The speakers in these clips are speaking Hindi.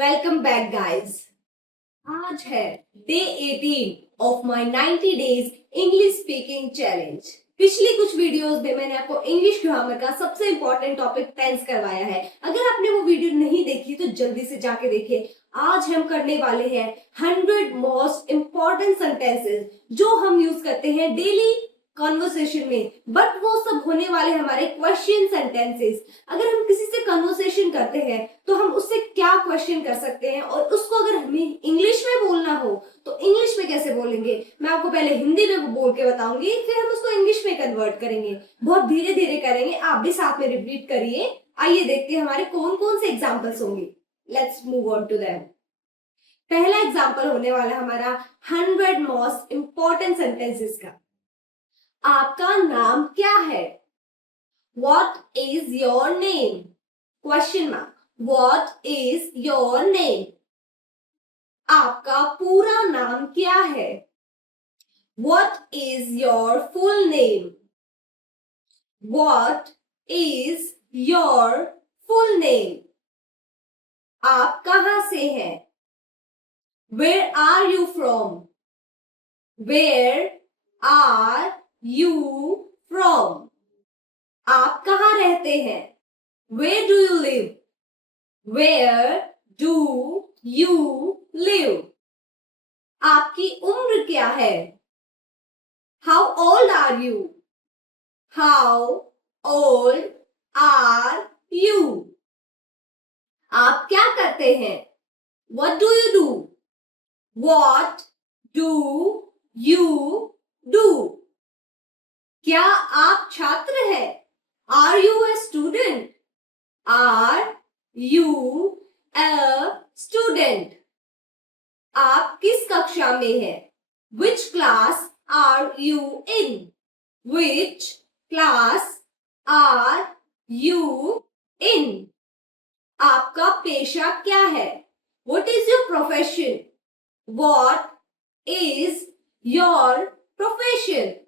Welcome back guys. आज है day 18 of my 90 days English speaking challenge. पिछली कुछ वीडियोस में मैंने आपको इंग्लिश ग्रामर का सबसे इंपॉर्टेंट टॉपिक टेंस करवाया है। अगर आपने वो वीडियो नहीं देखी तो जल्दी से जाके देखिए। आज हम करने वाले हैं 100 मोस्ट इंपॉर्टेंट सेंटेंसेस जो हम यूज करते हैं डेली कॉन्वर्सेशन में, बट वो सब होने वाले हमारे क्वेश्चन सेंटेंसेस। अगर हम किसी से कन्वर्सेशन करते हैं तो हम उससे क्या क्वेश्चन कर सकते हैं, और उसको अगर हमें इंग्लिश में बोलना हो तो इंग्लिश में कैसे बोलेंगे। मैं आपको पहले हिंदी में बोल के बताऊंगी, फिर हम उसको इंग्लिश में कन्वर्ट करेंगे। बहुत धीरे धीरे करेंगे, आप भी साथ में रिपीट करिए। आइए देखते हैं हमारे कौन कौन से एग्जाम्पल्स होंगे। Let's move on to them. पहला एग्जाम्पल होने वाला हमारा 100 मोस्ट इंपॉर्टेंट सेंटेंसेस का। आपका नाम क्या है? What is your name? Question mark. What is your name? आपका पूरा नाम क्या है? What is your full name? What is your full name? आप कहां से हैं? Where are you from? Where are you from? आप कहाँ रहते हैं? Where do you live? Where do you live? आपकी उम्र क्या है? How old are you? How old are you? आप क्या करते हैं? What do you do? What do you do? क्या आप छात्र हैं? Are you a student? Are you a student? आप किस कक्षा में हैं? Which class are you in? Which class are you in? आपका पेशा क्या है? What is your profession? What is your profession?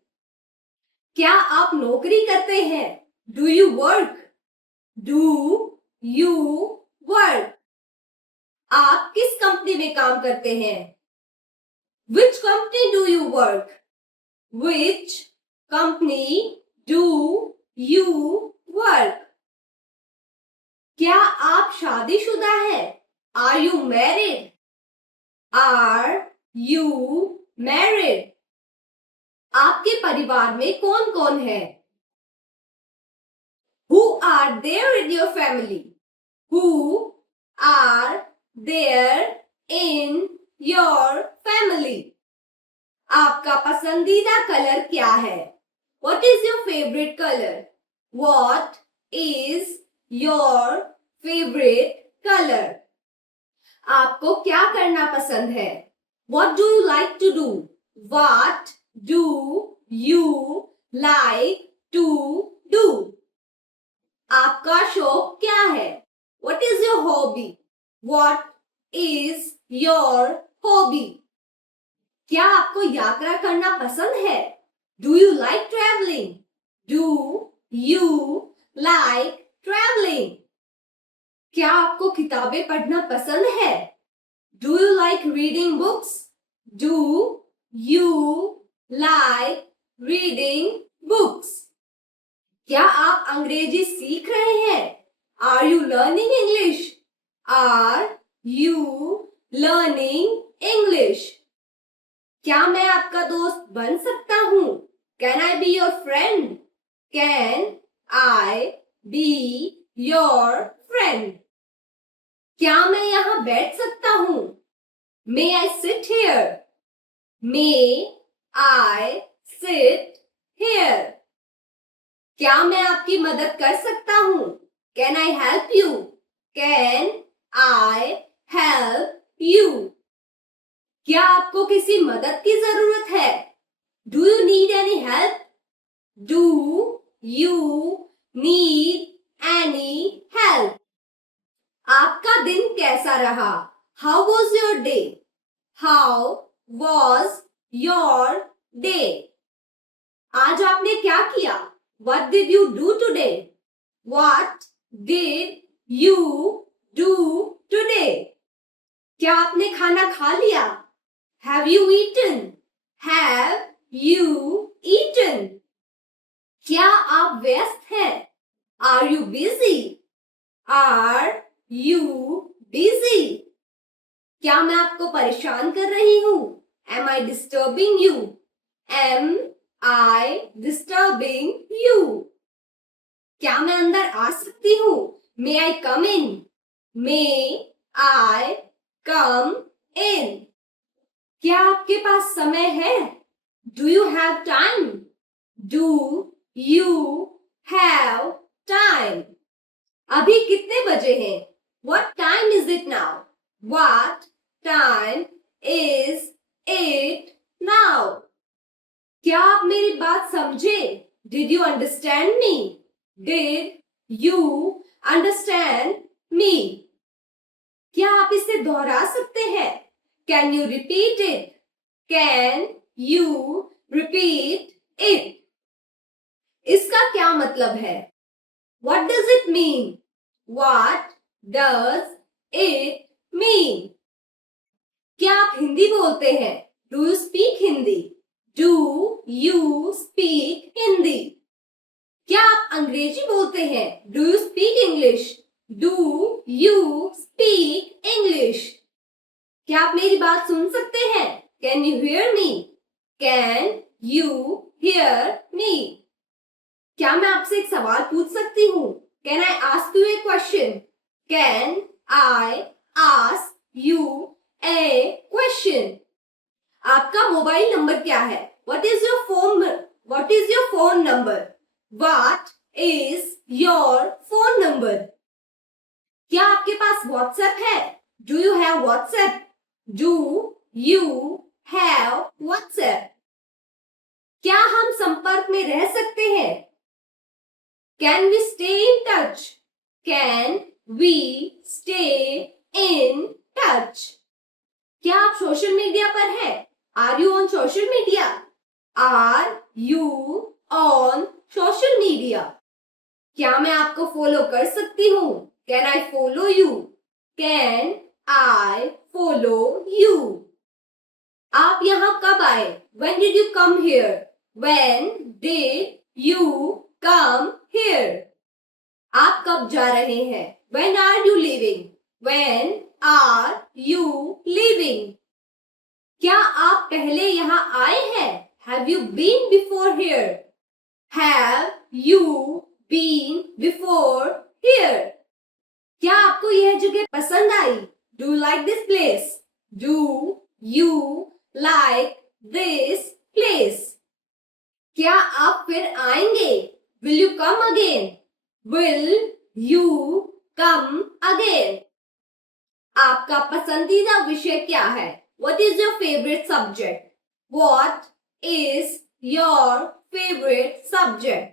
क्या आप नौकरी करते हैं? Do you work? Do you work? आप किस कंपनी में काम करते हैं? Which company do you work? Which company do you work? क्या आप शादीशुदा हैं? Are you married? Are you married? आपके परिवार में कौन कौन है? Who are there in your family? Who are there in your family? आपका पसंदीदा कलर क्या है? What is your favorite color? What is your favorite color? आपको क्या करना पसंद है? What do you like to do? What do you like to do? आपका शौक क्या है? What is your hobby? What is your hobby? क्या आपको यात्रा करना पसंद है? Do you like traveling? Do you like traveling? क्या आपको किताबें पढ़ना पसंद है? Do you like reading books? Do you like reading books? क्या आप अंग्रेजी सीख रहे हैं? Are you learning English? Are you learning English? क्या मैं आपका दोस्त बन सकता हूँ? Can I be your friend? Can I be your friend? क्या मैं यहाँ बैठ सकता हूँ? May I sit here? May I sit here? क्या मैं आपकी मदद कर सकता हूँ? Can I help you? Can I help you? क्या आपको किसी मदद की जरूरत है? Do you need any help? Do you need any help? आपका दिन कैसा रहा? How was your day? How was your day? आज आपने क्या किया? What did you do today? What did you do today? क्या आपने खाना खा लिया? Have you eaten? Have you eaten? क्या आप व्यस्त हैं? Are you busy? Are you busy? क्या मैं आपको परेशान कर रही हूँ? Am I disturbing you? Am I disturbing you? क्या मैं अंदर आ सकती हूँ? May I come in? May I come in? क्या आपके पास समय है? Do you have time? Do you have time? अभी कितने बजे हैं? What time is it now? What time is it now? क्या आप मेरी बात समझे? Did you understand me? Did you understand me? क्या आप इसे दोहरा सकते हैं? Can you repeat it? Can you repeat it? इसका क्या मतलब है? What does it mean? What does it mean? क्या आप हिंदी बोलते हैं? Do you speak Hindi? Do you speak Hindi? क्या आप अंग्रेजी बोलते हैं? Do you speak English? Do you speak English? क्या आप मेरी बात सुन सकते हैं? Can you hear me? Can you hear me? क्या मैं आपसे एक सवाल पूछ सकती हूँ? Can I ask you a question? Can I ask you a question? आपका मोबाइल नंबर क्या है? What is your phone number? What is your phone number? क्या आपके पास WhatsApp है? Do you have WhatsApp? Do you have WhatsApp? क्या हम संपर्क में रह सकते हैं? Can we stay in touch? Can we stay in touch? क्या आप सोशल मीडिया पर हैं? Are you on social media? Are you on social media? क्या मैं आपको फॉलो कर सकती हूँ? Can I follow you? Can I follow you? आप यहाँ कब आए? When did you come here? When did you come here? आप कब जा रहे हैं? When are you leaving? When are you leaving? क्या आप पहले यहाँ आए हैं? Have you been before here? Have you been before here? क्या आपको यह जगह पसंद आई? Do you like this place? Do you like this place? क्या आप फिर आएंगे? Will you come again? Will you come again? आपका पसंदीदा विषय क्या है? What is your favorite subject? What is your favorite subject?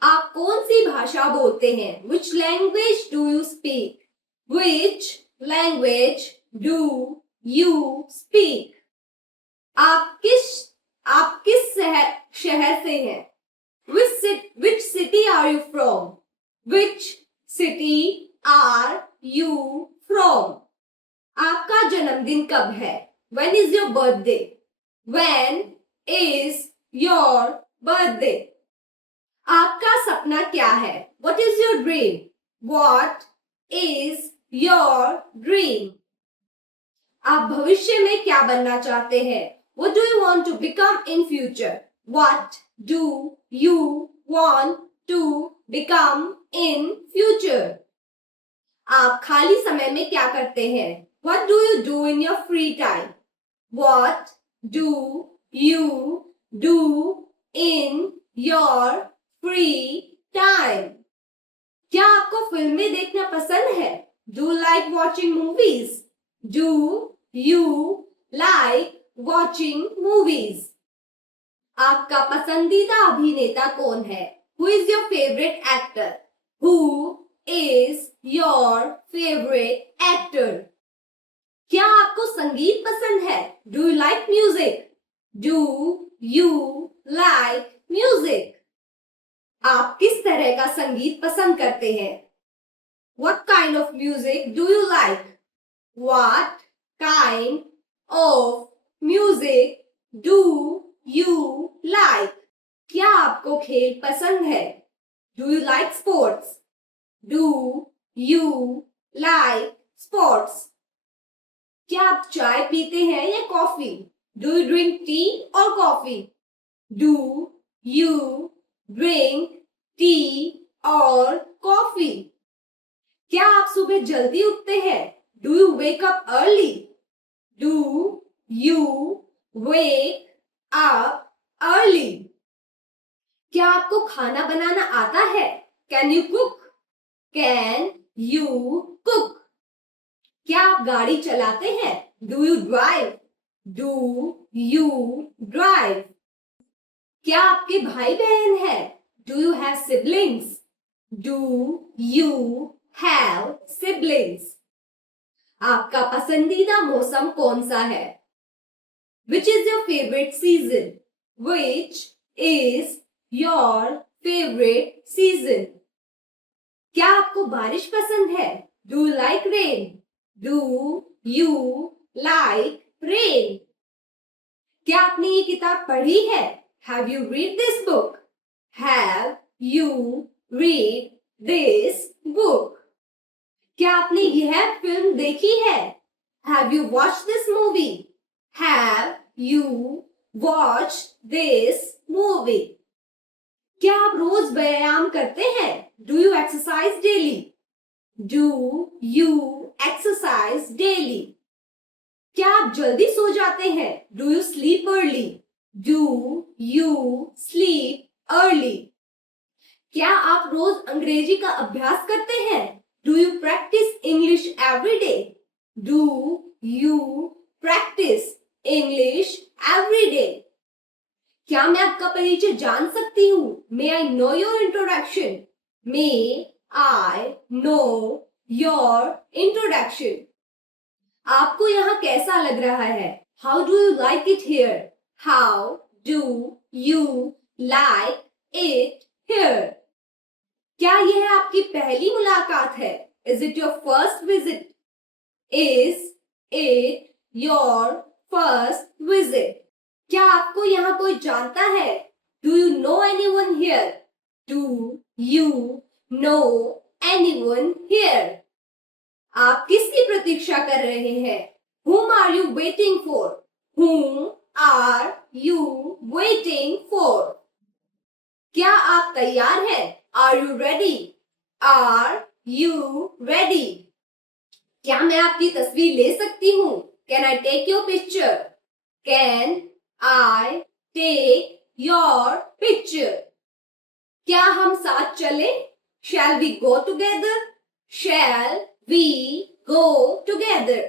आप कौन सी भाषा बोलते हैं? Which language do you speak? Which language do you speak? आप किस शहर से हैं? Which city are you from? Which city are you from? आपका जन्मदिन कब है? When is your birthday? When is your birthday? आपका सपना क्या है? What is your dream? What is your dream? आप भविष्य में क्या बनना चाहते हैं? What do you want to become in future? What do you want to become in future? आप खाली समय में क्या करते हैं? What do you do in your free time? What do you do in your free time? क्या आपको फिल्में देखना पसंद है? Do you like watching movies? Do you like watching movies? आपका पसंदीदा अभिनेता कौन है? Who is your favorite actor? Who is your favorite actor? क्या आपको संगीत पसंद है? Do you like music? Do you like music? आप किस तरह का संगीत पसंद करते हैं? What kind of music do you like? What kind of music do you like? क्या आपको खेल पसंद है? Do you like sports? Do you like sports? क्या आप चाय पीते हैं या coffee? Do you drink tea or coffee? Do you drink tea or coffee? क्या आप सुबह जल्दी उठते हैं? Do you wake up early? Do you wake up early? क्या आपको खाना बनाना आता है? Can you cook? Can you cook? क्या आप गाड़ी चलाते हैं? Do you drive? Do you drive? क्या आपके भाई बहन है? Do you have siblings? Do you have siblings? आपका पसंदीदा मौसम कौन सा है? Which is your favorite season? Which is your favorite season? क्या आपको बारिश पसंद है? Do you like rain? Do you like rain? क्या आपने ये किताब पढ़ी है? Have you read this book? Have you read this book? क्या आपने यह फिल्म देखी है? Have you watched this movie? Have you watched this movie? क्या आप रोज व्यायाम करते हैं? Do you exercise daily? Do you exercise daily? क्या आप जल्दी सो जाते हैं? Do you sleep early? Do you sleep early? क्या आप रोज अंग्रेजी का अभ्यास करते हैं? Do you practice English every day? Do you practice English every day? क्या मैं आपका परिचय जान सकती हूँ? May I know your introduction? May I know your introduction? आपको यहाँ कैसा लग रहा है? How do you like it here? How do you like it here? क्या यह आपकी पहली मुलाकात है? Is it your first visit? Is it your first visit? क्या आपको यहाँ कोई जानता है? Do you know anyone here? Do you know anyone here? आप किसकी प्रतीक्षा कर रहे हैं? Whom are you waiting for? Whom are you waiting for? क्या आप तैयार हैं? Are you ready? Are you ready? क्या मैं आपकी तस्वीर ले सकती हूँ? Can I take your picture? Can I take your picture? क्या हम साथ चलें? Shall we go together? Shall we go together?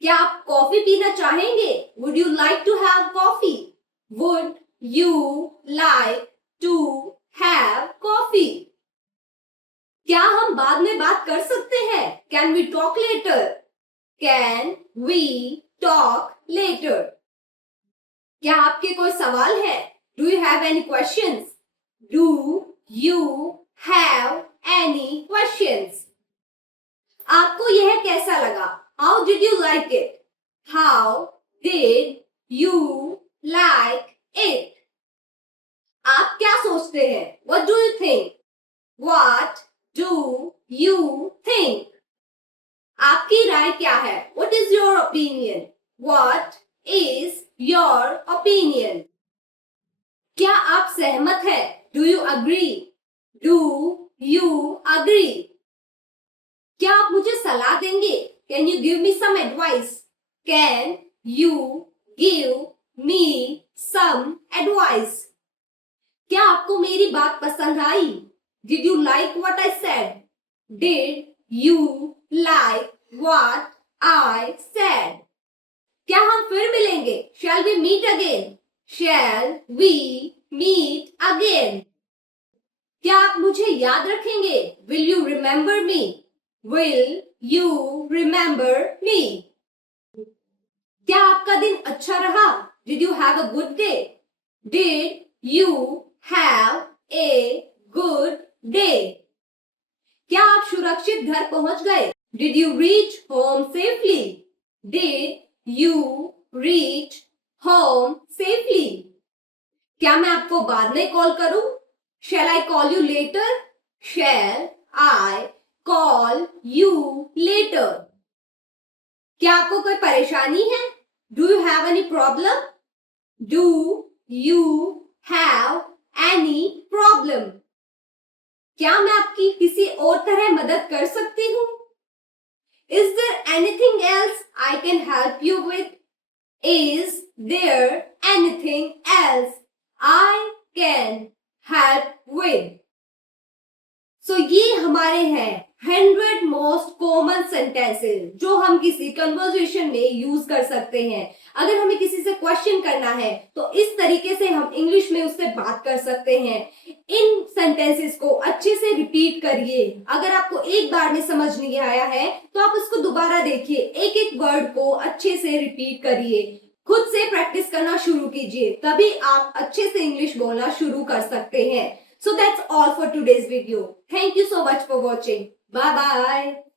क्या आप कॉफी पीना चाहेंगे? Would you like to have coffee? Would you like to have coffee? क्या हम बाद में बात कर सकते हैं? Can we talk later? Can we talk later? क्या आपके कोई सवाल है? Do you have any questions? Do you have any questions? आपको यह कैसा लगा? How did you like it? How did you like it? आप क्या सोचते हैं? What do you think? What do you think? आपकी राय क्या है? What is your opinion? What is your opinion? क्या आप सहमत हैं? Do you agree? Do you agree? क्या आप मुझे सलाह देंगे? Can you give me some advice? Can you give me some advice? क्या आपको मेरी बात पसंद आई? Did you like what I said? Did you like what I said? क्या हम फिर मिलेंगे? Shall we meet again? Shall we meet again? क्या आप मुझे याद रखेंगे? Will you remember me? Will you remember me? क्या आपका दिन अच्छा रहा? Did you have a good day? Did you have a good day? क्या आप सुरक्षित घर पहुंच गए? Did you reach home safely? Did you reach home safely? क्या मैं आपको बाद में कॉल करूं? Shall I call you later? Shall I call you later? क्या आपको कोई परेशानी है? Do you have any problem? Do you have any problem? क्या मैं आपकी किसी और तरह मदद कर सकती हूँ? Is there anything else I can help you with? Is there anything else I can help with? So ये हमारे हैं 100 मोस्ट कॉमन सेंटेंसेस जो हम किसी कन्वर्सेशन में यूज कर सकते हैं. अगर हमें किसी से क्वेश्चन करना है तो इस तरीके से हम इंग्लिश में उससे बात कर सकते हैं. इन सेंटेंसेस को अच्छे से रिपीट करिए. अगर आपको एक बार में समझ नहीं आया है तो आप उसको दोबारा देखिए. एक एक वर्ड को अच्छे से रिपीट करिए. खुद से प्रैक्टिस करना शुरू कीजिए, तभी आप अच्छे से इंग्लिश बोलना शुरू कर सकते हैं. So that's all for today's video. Thank you so much for watching. Bye bye.